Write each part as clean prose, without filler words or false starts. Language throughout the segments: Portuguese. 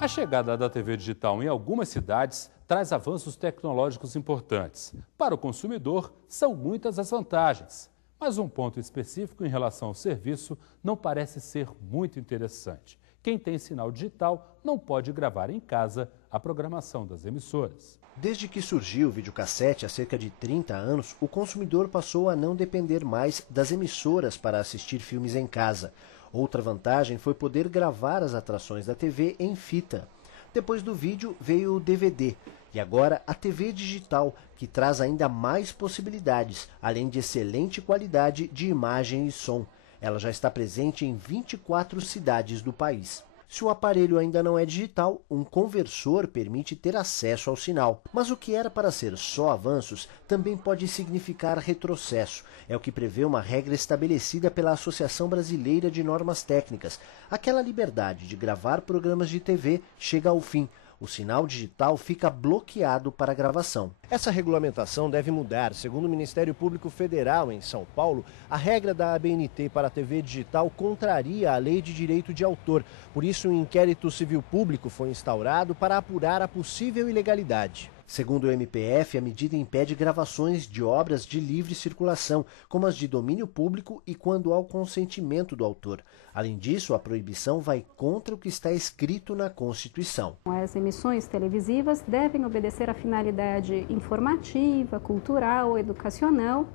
A chegada da TV digital em algumas cidades traz avanços tecnológicos importantes. Para o consumidor, são muitas as vantagens. Mas um ponto específico em relação ao serviço não parece ser muito interessante. Quem tem sinal digital não pode gravar em casa a programação das emissoras. Desde que surgiu o videocassete há cerca de 30 anos, o consumidor passou a não depender mais das emissoras para assistir filmes em casa. Outra vantagem foi poder gravar as atrações da TV em fita. Depois do vídeo veio o DVD e agora a TV digital, que traz ainda mais possibilidades, além de excelente qualidade de imagem e som. Ela já está presente em 24 cidades do país. Se o aparelho ainda não é digital, um conversor permite ter acesso ao sinal. Mas o que era para ser só avanços também pode significar retrocesso. É o que prevê uma regra estabelecida pela Associação Brasileira de Normas Técnicas. Aquela liberdade de gravar programas de TV chega ao fim. O sinal digital fica bloqueado para gravação. Essa regulamentação deve mudar. Segundo o Ministério Público Federal, em São Paulo, a regra da ABNT para a TV digital contraria a lei de direito de autor. Por isso, um inquérito civil público foi instaurado para apurar a possível ilegalidade. Segundo o MPF, a medida impede gravações de obras de livre circulação, como as de domínio público e quando há o consentimento do autor. Além disso, a proibição vai contra o que está escrito na Constituição. As emissões televisivas devem obedecer à finalidade informativa, cultural, educacional,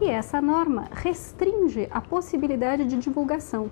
e essa norma restringe a possibilidade de divulgação,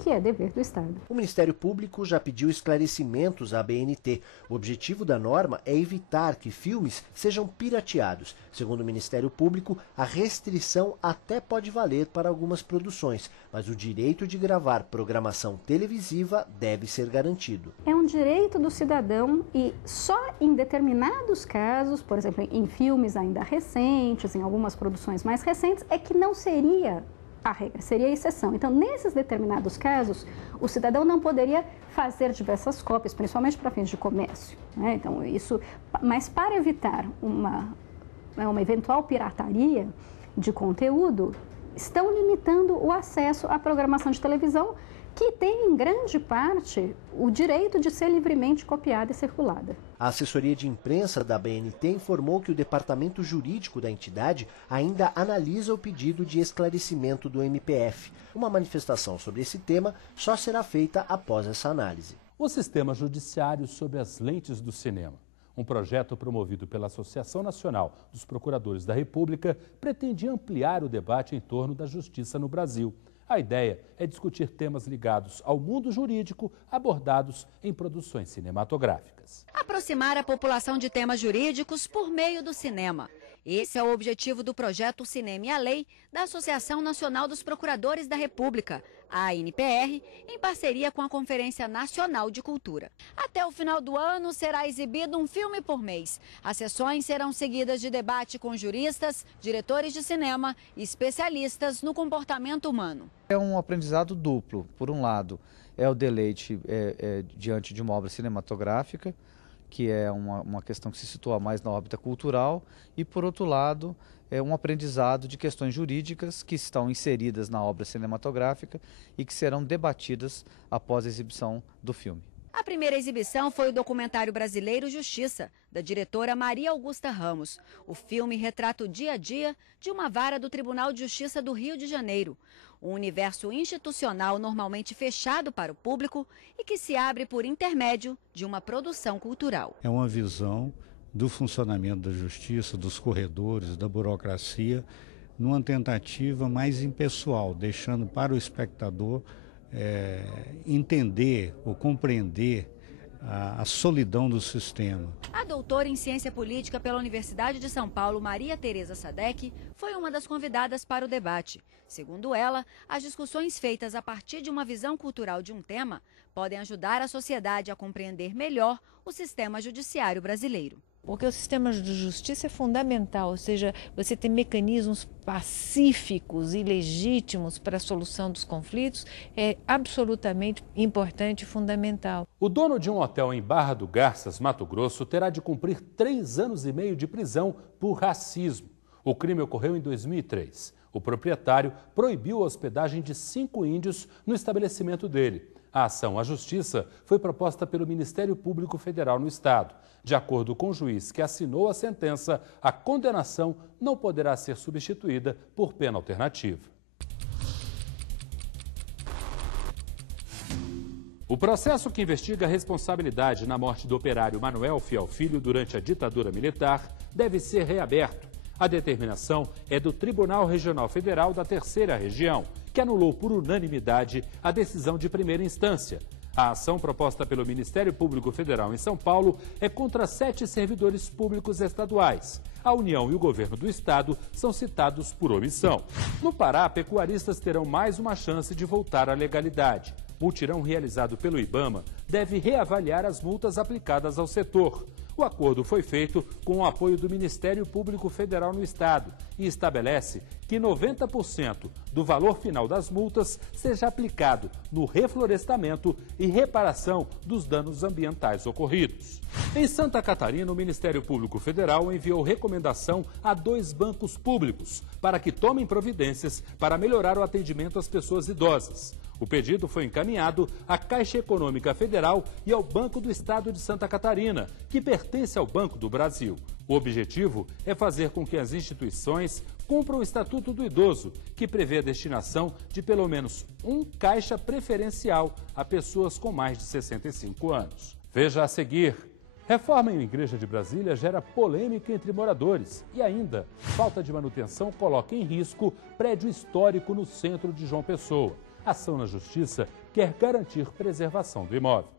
que é dever do Estado. O Ministério Público já pediu esclarecimentos à ABNT. O objetivo da norma é evitar que filmes sejam pirateados. Segundo o Ministério Público, a restrição até pode valer para algumas produções, mas o direito de gravar programação televisiva deve ser garantido. É um direito do cidadão e só em determinados casos, por exemplo, em filmes ainda recentes, em algumas produções mais recentes, é que não seria a regra, seria a exceção. Então, nesses determinados casos, o cidadão não poderia fazer diversas cópias, principalmente para fins de comércio, né? Então, mas para evitar uma eventual pirataria de conteúdo, estão limitando o acesso à programação de televisão, que tem, em grande parte, o direito de ser livremente copiada e circulada. A assessoria de imprensa da ABNT informou que o departamento jurídico da entidade ainda analisa o pedido de esclarecimento do MPF. Uma manifestação sobre esse tema só será feita após essa análise. O sistema judiciário sob as lentes do cinema. Um projeto promovido pela Associação Nacional dos Procuradores da República pretende ampliar o debate em torno da justiça no Brasil. A ideia é discutir temas ligados ao mundo jurídico abordados em produções cinematográficas. Aproximar a população de temas jurídicos por meio do cinema. Esse é o objetivo do projeto Cinema e a Lei da Associação Nacional dos Procuradores da República, a ANPR, em parceria com a Conferência Nacional de Cultura. Até o final do ano será exibido um filme por mês. As sessões serão seguidas de debate com juristas, diretores de cinema e especialistas no comportamento humano. É um aprendizado duplo. Por um lado, é o deleite diante de uma obra cinematográfica, que é uma questão que se situa mais na órbita cultural, e, por outro lado, é um aprendizado de questões jurídicas que estão inseridas na obra cinematográfica e que serão debatidas após a exibição do filme. A primeira exibição foi o documentário brasileiro Justiça, da diretora Maria Augusta Ramos. O filme retrata o dia a dia de uma vara do Tribunal de Justiça do Rio de Janeiro. Um universo institucional normalmente fechado para o público e que se abre por intermédio de uma produção cultural. É uma visão do funcionamento da justiça, dos corredores, da burocracia, numa tentativa mais impessoal, deixando para o espectador entender ou compreender a solidão do sistema. A doutora em Ciência Política pela Universidade de São Paulo, Maria Tereza Sadek, foi uma das convidadas para o debate. Segundo ela, as discussões feitas a partir de uma visão cultural de um tema podem ajudar a sociedade a compreender melhor o sistema judiciário brasileiro. Porque o sistema de justiça é fundamental, ou seja, você ter mecanismos pacíficos e legítimos para a solução dos conflitos é absolutamente importante e fundamental. O dono de um hotel em Barra do Garças, Mato Grosso, terá de cumprir 3 anos e meio de prisão por racismo. O crime ocorreu em 2003. O proprietário proibiu a hospedagem de 5 índios no estabelecimento dele. A ação à Justiça foi proposta pelo Ministério Público Federal no Estado. De acordo com o juiz que assinou a sentença, a condenação não poderá ser substituída por pena alternativa. O processo que investiga a responsabilidade na morte do operário Manuel Fiel Filho durante a ditadura militar deve ser reaberto. A determinação é do Tribunal Regional Federal da Terceira Região, que anulou por unanimidade a decisão de primeira instância. A ação proposta pelo Ministério Público Federal em São Paulo é contra 7 servidores públicos estaduais. A União e o governo do estado são citados por omissão. No Pará, pecuaristas terão mais uma chance de voltar à legalidade. O mutirão realizado pelo IBAMA deve reavaliar as multas aplicadas ao setor. O acordo foi feito com o apoio do Ministério Público Federal no Estado e estabelece que 90% do valor final das multas seja aplicado no reflorestamento e reparação dos danos ambientais ocorridos. Em Santa Catarina, o Ministério Público Federal enviou recomendação a 2 bancos públicos para que tomem providências para melhorar o atendimento às pessoas idosas. O pedido foi encaminhado à Caixa Econômica Federal e ao Banco do Estado de Santa Catarina, que pertence ao Banco do Brasil. O objetivo é fazer com que as instituições cumpram o Estatuto do Idoso, que prevê a destinação de pelo menos um caixa preferencial a pessoas com mais de 65 anos. Veja a seguir. Reforma em uma igreja de Brasília gera polêmica entre moradores. E ainda, falta de manutenção coloca em risco prédio histórico no centro de João Pessoa. A ação na Justiça quer garantir preservação do imóvel.